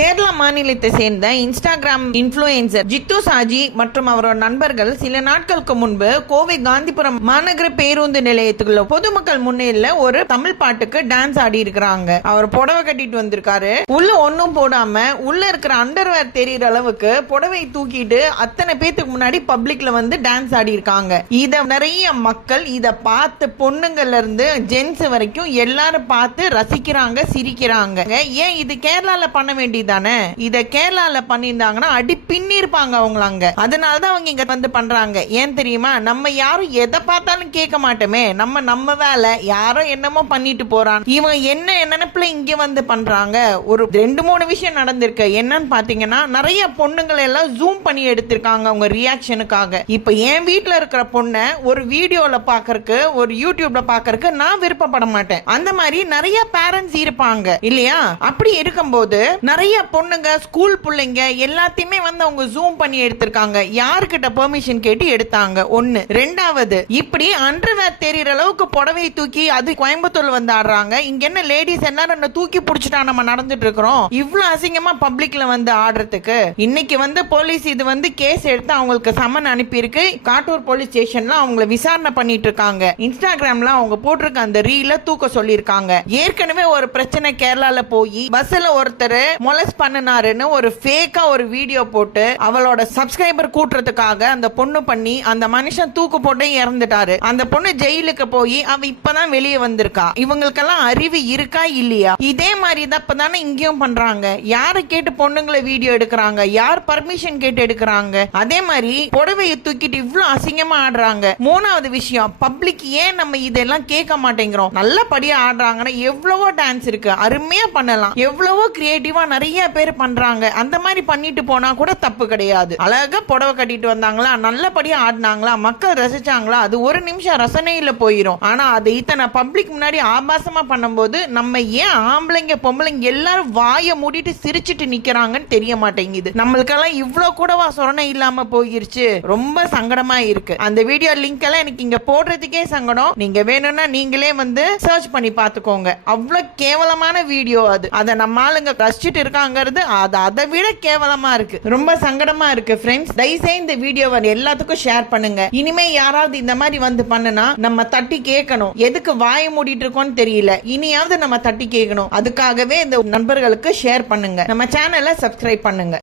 கேரளா மாநிலத்தை சேர்ந்த Instagram influencer Jitu Saji மற்றும் அவரோட நண்பர்கள் சில நாட்களுக்கு முன்பு கோவை காந்திபுரம் மாநகர பேருந்து நிலையத்துக்குள்ள பொதுமக்கள் முன்னிலையில ஒரு தமிழ் பாட்டுக்கு டான்ஸ் ஆடி இருக்கிறாங்க. அவர் புடவை கட்டிட்டு வந்திருக்காரு. உள்ள ஒன்னும் போடாம உள்ள இருக்கிற அண்டர்வேர் தெரியற அளவுக்கு புடவை தூக்கிட்டு அத்தனை பேத்துக்கு முன்னாடி பப்ளிக்ல வந்து டான்ஸ் ஆடி இருக்காங்க. இத நிறைய மக்கள் இத பார்த்து பொண்ணுங்கள்ல இருந்து ஜென்ஸ் வரைக்கும் எல்லாரும் பார்த்து ரசிக்கிறாங்க, சிரிக்கிறாங்க. ஏன் இது கேரளால பண்ண வேண்டிய தானே? இத கேரளால பண்ணிருந்தாங்கன்னா அடி பின்னிருப்பாங்க அவங்களாங்க. அதனாலதான் அவங்க இங்க வந்து பண்றாங்க. ஏன் தெரியுமா? நம்ம யாரும் எதை பார்த்தாலும் கேட்க மாட்டோமே. நம்ம வேலை யாரோ என்னமோ பண்ணிட்டு போறான், இவன் என்ன நினைப்புல இங்க வந்து பண்றாங்க. ஒரு 2-3 விஷயம் நடந்திருக்கு. என்னன்னு பாத்தீங்கன்னா, நிறைய பொண்ணுங்களை எல்லாம் ஜூம் பண்ணி எடுத்திருக்காங்க அவங்க ரியாக்ஷனுக்காக. இப்ப என் வீட்டுல இருக்கிற பொண்ணை ஒரு வீடியோல பாக்கறதுக்கு, ஒரு யூடியூப்ல பாக்கறதுக்கு நான் விருப்பப்பட மாட்டேன். அந்த மாதிரி நிறைய பேரண்ட்ஸ் இருப்பாங்க இல்லையா? அப்படி இருக்கும்போது நிறைய பொண்ணுங்க, ஸ்கூல் பிள்ளைங்க எல்லாத்தையுமே வந்து அவங்க ஜூம் பண்ணி எடுத்திருக்காங்க. யாருக்கிட்ட பெர்மிஷன் கேட்டு எடுத்தாங்க? ஒண்ணு. ரெண்டாவது, இப்படி அண்டர்வேர் தெரியற அளவுக்கு புடவை தூக்கி அது கோயம்புத்தூர்ல வந்து ஆடுறாங்க. இங்க என்ன லேடிஸ் எல்லாரும் தூக்கி புடிச்சுட்டா நம்ம நடந்துட்டு இருக்கிறோம். இவ்வளவு அசிங்கமா பப்ளிக்ல வந்து ஆடுறதுக்கு இன்னைக்கு வந்து போலீஸ் இது வந்து கேஸ் எடுத்து அவங்களுக்கு சம்மன் அனுப்பி இருக்கு. காட்டூர் போலீஸ் ஸ்டேஷன்ல அவங்கள விசாரணை பண்ணிட்டு இருக்காங்க. இன்ஸ்டாகிராம்ல அவங்க போட்டிருக்க அந்த ரீல தூக்க சொல்லிருக்காங்க. ஏற்கனவே ஒரு பிரச்சனை கேரளால போய் பஸ்ல ஒருத்தர் மொலஸ் பண்ணினாருன்னு ஒரு ஃபேக்கா ஒரு வீடியோ போட்டு அவளோட சப்ஸ்கிரைபர் கூட்டுறதுக்காக அந்த பொண்ணு பண்ணி அந்த மனுஷன் தூக்கு போட்டு இறந்துட்டாரு. அந்த பொண்ணு ஜெயிலுக்கு போய் அவ இப்பதான் வெளியே வந்திருக்கா. இவங்களுக்கெல்லாம் அறிவு இருக்கா இல்லையா? இதே மாதிரி தான் இங்கேயும் பண்றாங்க. யாரை கேட்டு பொண்ணுங்களை வீடியோ எடுக்கிறாங்க? யார் பர்மிஷன் கேட்டு எடுக்கிறாங்க? அதே மாதிரி புடவையை தூக்கிட்டு இவ்வளவு அசிங்கமா ஆடுறாங்க. மூணாவது விஷயம், பப்ளிக் ஏன் நம்ம இதெல்லாம் கேட்க மாட்டேங்கிறோம்? நல்லபடியா ஆடுறாங்கன்னா எவ்வளவோ டான்ஸ் இருக்கு, அருமையா பண்ணலாம். எவ்வளவோ கிரியேட்டிவா நிறைய பேர் பண்றாங்க. அந்த மாதிரி பண்ணிட்டு போனா கூட தப்பு கிடையாது. அழகா புடவை கட்டிட்டு வந்தாங்களா, நல்லபடியா ஆடினாங்களா, மக்கள் ரசிச்சாங்களா, அது ஒரு நிமிஷம் ரசனையில போயிரும். ஆனா அது இத்தனை பப்ளிக் முன்னாடி ஆபாசமா பண்ணும்போது நம்ம ஏன் ஆம்பளைங்க பொம்பளைங்க எல்லாரும் வாயை மூடிட்டு சிரிச்சிட்டு நிக்கிறாங்கன்னு தெரிய மாட்டேங்குது. நம்மளுக்கெல்லாம் இவ்வளவு கூடவா சொரணை இல்லாம போயிருச்சு. ரொம்ப சங்கடமா இருக்கு. அந்த வீடியோ லிங்க் எல்லாம் எனக்கு இங்க போடுறதுக்கே சங்கடம். நீங்க வேணும்னா நீங்களே வந்து சர்ச் பண்ணி பாத்துக்கோங்க. அவ்வளவு கேவலமான வீடியோ அது. அதை நம்ம ஆளுங்க ரசிச்சுட்டு இருக்காங்கிறது அதை விட கேவலமா இருக்கு. ரொம்ப சங்கடமா இருக்கு. ஃப்ரெண்ட்ஸ், தயவுசெய்து இந்த வீடியோவை எல்லாத்துக்கும் ஷேர் பண்ணுங்க. இனிமே யாராவது இந்த மாதிரி வந்து பண்ணுனா நம்ம தட்டி கேட்கணும். எதுக்கு வாய மூடிட்டு இருக்கோம்னு தெரியல. இனியாவது நம்ம தட்டி கேட்கணும். அதுக்காகவே இந்த நண்பர்களுக்கு ஷேர் பண்ணுங்க. நம்ம சேனலை சப்ஸ்கிரைப் பண்ணுங்க.